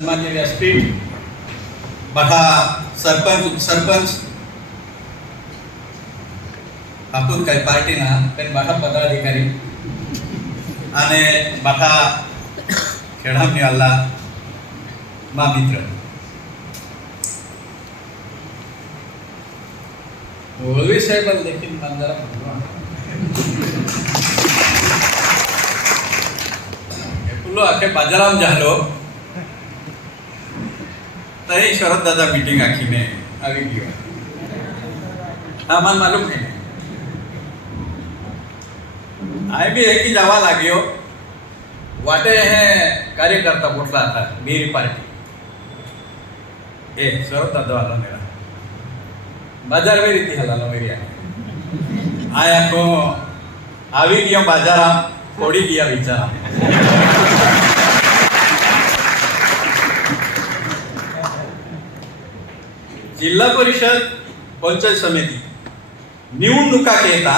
मान्य व्यासपीठ बड़ा सरपंच आपण काही पार्टी ना पण बड़ा पदाधिकारी आणि बड़ा खेळाडू आला मा मित्र ओळवी साहेब देखील मंदरा एपुलो आके बाजाराम झालो तरी शरद दादा मीटिंग आखी में આવી ગયો હા મને માલુમ નહીં आय भी है कि जावा लाग्यो वाटे है कार्यकर्ता बोटला था मेरी पार्टी ए शरद दादा वाला मेरा बाजार में रीति हलालो मेरी आया को આવી ગયો બાજારા કોડી ગયા વિચારા जिल्हा परिषद पंचायत समिती निवडणुका घेता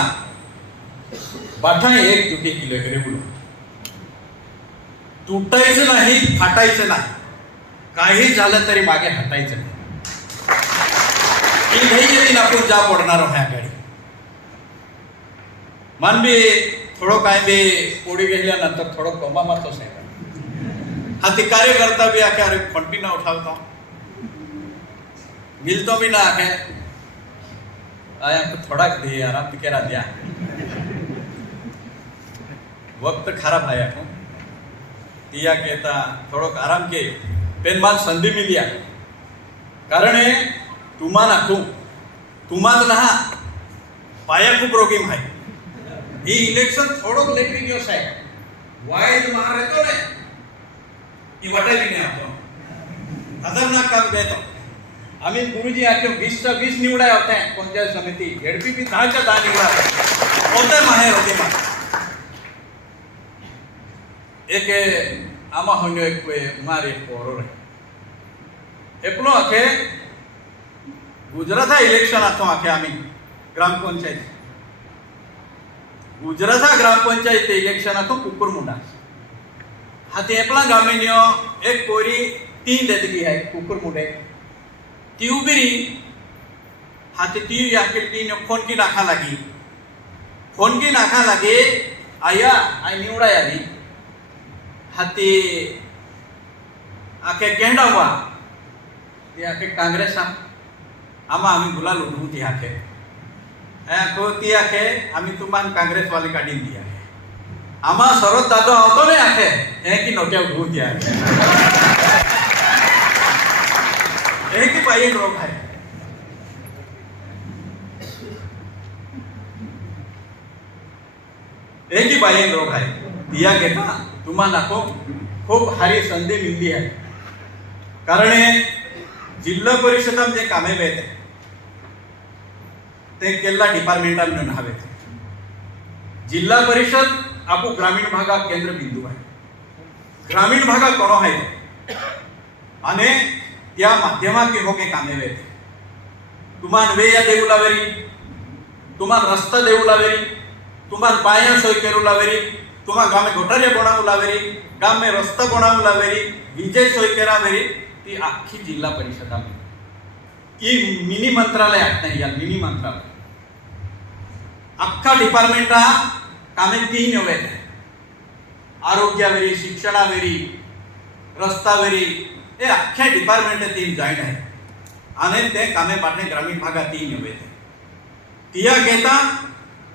बाठा एक तुटे किलो रेवडू तुटायचं नाही फाटायचं नाही काही झालं तरी मागे हटायचं नाही ही घाई गेली आपण जा पडणार ह्या गाडी मान बी थोडं काय बी पोडी गेल्यानंतर थोडं कमा मारतोच नाही हा ते कार्यकर्ता बी आखे अरे फंटी ना उठावता मिलतो भी ना है आया तो थोड़ा दे आराम पिकेरा दिया वक्त खराब आया को दिया कहता थोड़ो आराम के पेन मान संधि मिलिया कारण है तुम्हाला ना पाया खूप रोगी है ही इलेक्शन थोड़ो लेट भी गयो साहेब वाइज मार तो ने ई वटे भी नहीं आपको खतरनाक काम देतो आम्ही गुरुजी आखे 20 निवडा होते हैं पंचायत समिती झेडपी भी 10 निवडा होते माहेर होते मा एक आमा होनो एक मारे पोरो रे एपलो आखे गुजरात इलेक्शन आतो आखे आम्ही ग्राम पंचायत गुजरात ग्राम पंचायत इलेक्शन आतो कुकुरमुंडा हाते एपला गामेनियो एक कोरी 3 देतली है कुकुरमुंडे ती उबेरी हाथे ती याके तीन फोन की नाखा लगी आया आई निवडा याली हाथे आके गेंडा हुआ ते आके कांग्रेस आमा आम्ही गुलाल उठवू ती आके को ती आके आम्ही तुमान कांग्रेस वाले काढीन दी आके आमा शरद दादा होतो ने आके हे की नोट्या उठवू ती आके एक ही बाई रोग है एक ही बाई रोग है दिया घेता तुम्हाला को खूप हारी संधी मिळली आहे कारण जिल्हा परिषदात जे कामे मिळते ते केला डिपार्टमेंटात म्हणून हवे जिल्हा परिषद आपू ग्रामीण भागात केंद्रबिंदू आहे ग्रामीण भागात कोण आहे आणि त्या माध्यमाके होके कामे वेते तुमान वेया देऊ लावेरी तुमान रस्ता देऊ लावेरी तुमान पाया सोय करू लावेरी तुमा गामे गोटारे बनावू लावेरी गाम में रस्ता बनावू लावेरी विजय सोय करावेरी ती आखी जिल्हा परिषदामध्ये ई मिनी मंत्रालय नाही या मिनी मंत्रालय अख्खा डिपार्टमेंट कामे 3 वेते आरोग्यावेरी शिक्षणावेरी रस्तावेरी हे अख्ख्या डिपार्टमेंट 3 जॉईन आहे आणि ते कामे पाठणे ग्रामीण भागात 3 नव्हे तिया घेता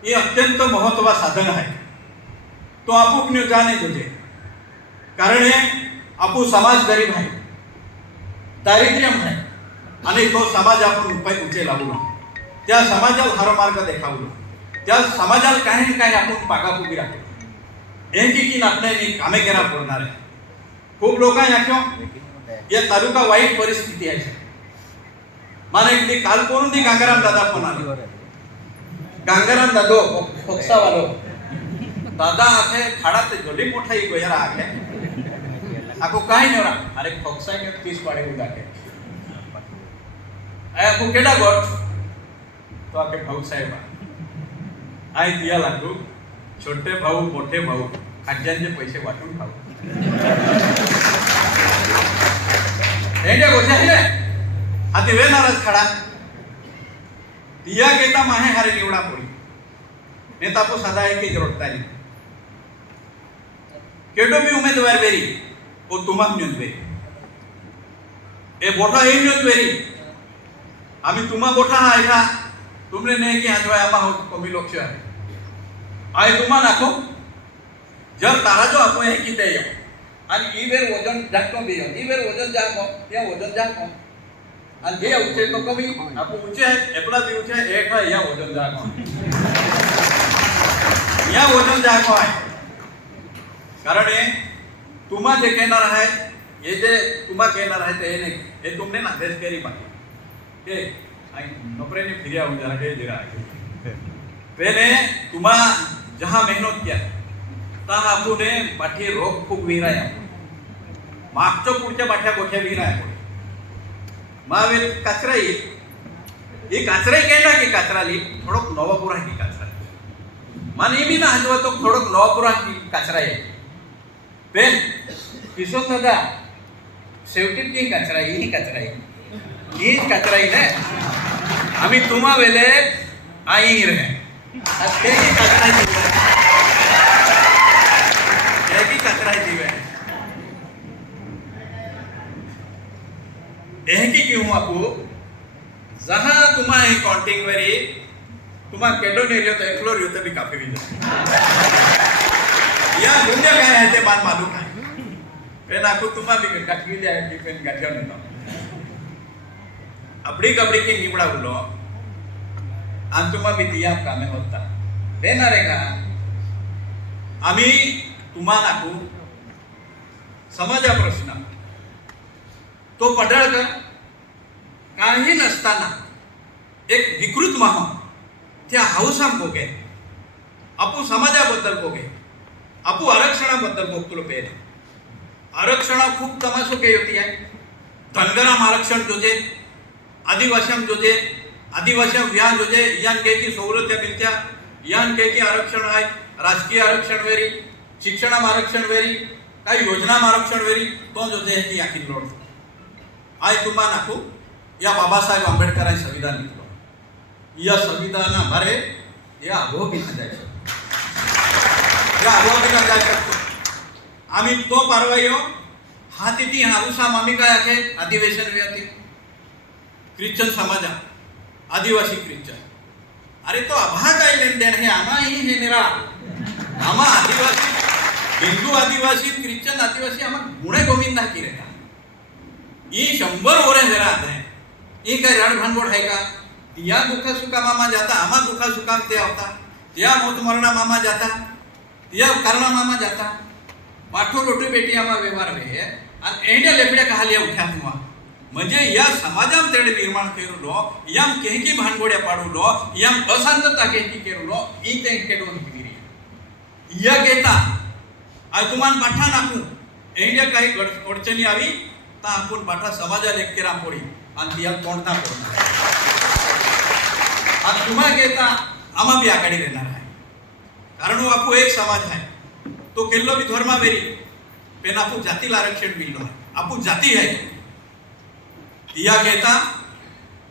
हे अत्यंत महत्त्वाचं साधन आहे तो आपूक न्यू जाणे तुझे कारण हे आपू समाज गरीब आहे दारिद्र्यम आहे आणि तो समाज आपण उचे लावू त्या समाजाला हर मार्ग देखावलो त्या समाजाला काही ना काही आपण पागापुगी राहतो हे की आपणे कामे केला पडणार आहे खूप लोक याक्यो या तालुका वाईट परिस्थिती आहे माने की काल कोण दी गंगाराम दादा पण आले गंगाराम दादो फोक्सा वालो दादा आखे खाडा ते जोडी मोठा ही गोयरा आखे आको काय नरा अरे फोक्सा ने 30 पाडे उडाके आया को केडा गोट तो आके भाऊ साहेब आई दिया लागू छोटे भाऊ मोठे भाऊ खाज्यांचे पैसे वाटून खाऊ एंड्या गोष्टी आहे ना आता वेणारच खडा तिया घेता माहे हारे निवडा पोळी ने तापू सदा एक जोडताली केटो मी उमेदवार वेरी ओ तुम्हा न्यूज वेरी ए बोठा हे न्यूज वेरी आम्ही तुम्हा बोठा आहे का तुमने नाही की आज आम्हा हो कमी लोक आहे आय तुम्हा नाखो जर तारा जो आपण हे किती आहे आणि ई वेर वजन जातो बी ई वेर वजन जाको या वजन जाको आणि हे उचे तो कमी आपण उचे आहे एपला बी उचे आहे एक या वजन जाको या वजन जाको आहे कारण हे तुम्हा जे कहणार आहे हे जे तुम्हा कहणार आहे ते नाही हे तुमने ना देश करी बाकी ते आई नौकरी फिरिया हो जरा के जरा पहले तुम्हा जहां मेहनत किया ता आपुने पाठी रोग खूप विराया मागच्या पुढच्या पाठ्या गोठ्या विराया मावे कचरा ही कचरा केला की कचराली थोडक नवापुरा की कचरा माने मी ना हजवा तो थोडक नवापुरा की कचरा आहे पेन किशोर दादा शेवटी ती कचरा ही कचरा ही कचरा ही ना आम्ही तुम्हा वेले आई रहे ते की कचरा ही कचरा ही वे यह की क्यों आपको जहां तुम्हारे काउंटिंग वेरी तुम्हारा केडो नहीं लियो तो एक्लोर लियो तो भी काफी भी या दुनिया काय आहे ते बात मालूम आहे पेन आपको तुम्हा भी काफी लिया है पेन गाठ्या नव्हता अपडी कपडी की निवडा उलो आणि तुम्हा भी तिया कामे होता देणार आहे का आम्ही तुम्हा नाकू समाजा प्रश्न तो पडळकर काही नसताना एक विकृत माह त्या हाऊसाम बोगे आपू समाजाबद्दल बोगे आपू आरक्षणाबद्दल बोगतलो पेन आरक्षण खूप तमाशो के होती आहे धनगराम आरक्षण जोजे आदिवासीम जोजे आदिवासी व्यान जोजे यान के की सवलत्या मिळत्या यान के की आरक्षण आहे राजकीय आरक्षण वेरी शिक्षण आरक्षण वेरी काही योजना आरक्षण वेरी तो जोजे की आखी लोड आय तुम्हा नाखू या बाबासाहेब आंबेडकर संविधान लिखलो या संविधान हमारे या अभो भी ना जाए या अभो भी ना जाए आम्ही तो पारवायो हा तिथी हाऊसा आम्ही काय आहे अधिवेशन व्यक्ती ख्रिश्चन समाजा आदिवासी ख्रिश्चन अरे तो अभा काय लेन देन हे आम्हा ही हे निरा आम्हा आदिवासी हिंदू आदिवासी ख्रिश्चन आदिवासी आम्हा गुणे गोविंदा की रे ये 100 ओरे राहत आहे ये काय रण भानगोड आहे का या दुखा सुखा मामा जाता आम्हा दुखा सुखा ते होता त्या मोत मरणा मामा जाता त्या करणा मामा जाता पाठो रोटी बेटी आम्हा व्यवहार वे आणि एंड्या लेपड्या कहालिया उठ्या तुम्हा म्हणजे या समाजात तेडे निर्माण केलो याम केहकी भानगोड्या पाडलो याम अशांतता केहकी केलो ई ते केडोन किरी या घेता आज तुम्हाला पाठा नाकू एंड्या काही अडचणी आवी ता आपण पाठा समाजाला एकरा पोडी आणि तिया कोणता पडणार आज तुम्हा घेता आम्हा बी आघाडी देणार आहे कारण आपू एक समाज आहे तो केल्लो बी धर्मा वेरी पेन आपू जातीला आरक्षण मिळलो आहे आपू जाती आहे या घेता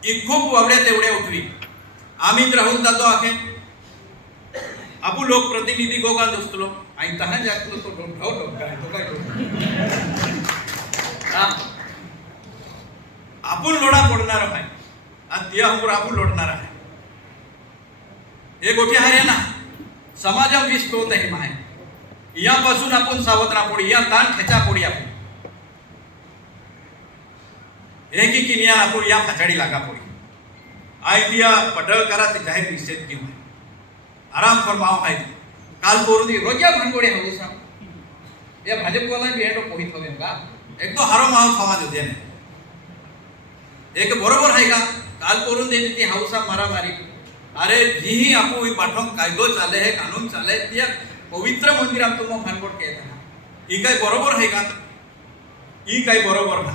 ही खूप वावड्या तेवढ्या उठवी आम्ही राहून जातो आखे आपू लोकप्रतिनिधी गोगा नसतो आणि तहा जास्त तो ढोल काय तो काय आपण लोढा पडणार आहे आणि त्या हमर आपण लोढणार आहे हे गोठी आहे ना समाजा वीस तोत आहे माहे यापासून आपण सावध रापोडी या ताण खेचा पोडी आपण एक ही किनिया आपण या फाचाडी लागा पोडी आई दिया पडळ करा ते जाहीर निषेध घेऊन आराम फरमाव आहे काल पोरुदी रोजा भानगोडे हवं सांग या भाजपवाला बी एंडो पोहित होते का एक तो हारो माहो समाज होते ने एक बरोबर आहे का काल करून देते ती हाऊसा मारामारी अरे जी ही आपू पाठवून कायदो चाले है कानून चाले त्या पवित्र मंदिरात तो मग भानगोड कहता ही काय बरोबर आहे का ही काय बरोबर ना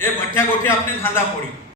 हे भठ्ठ्या गोठी आपले खांदा पोडी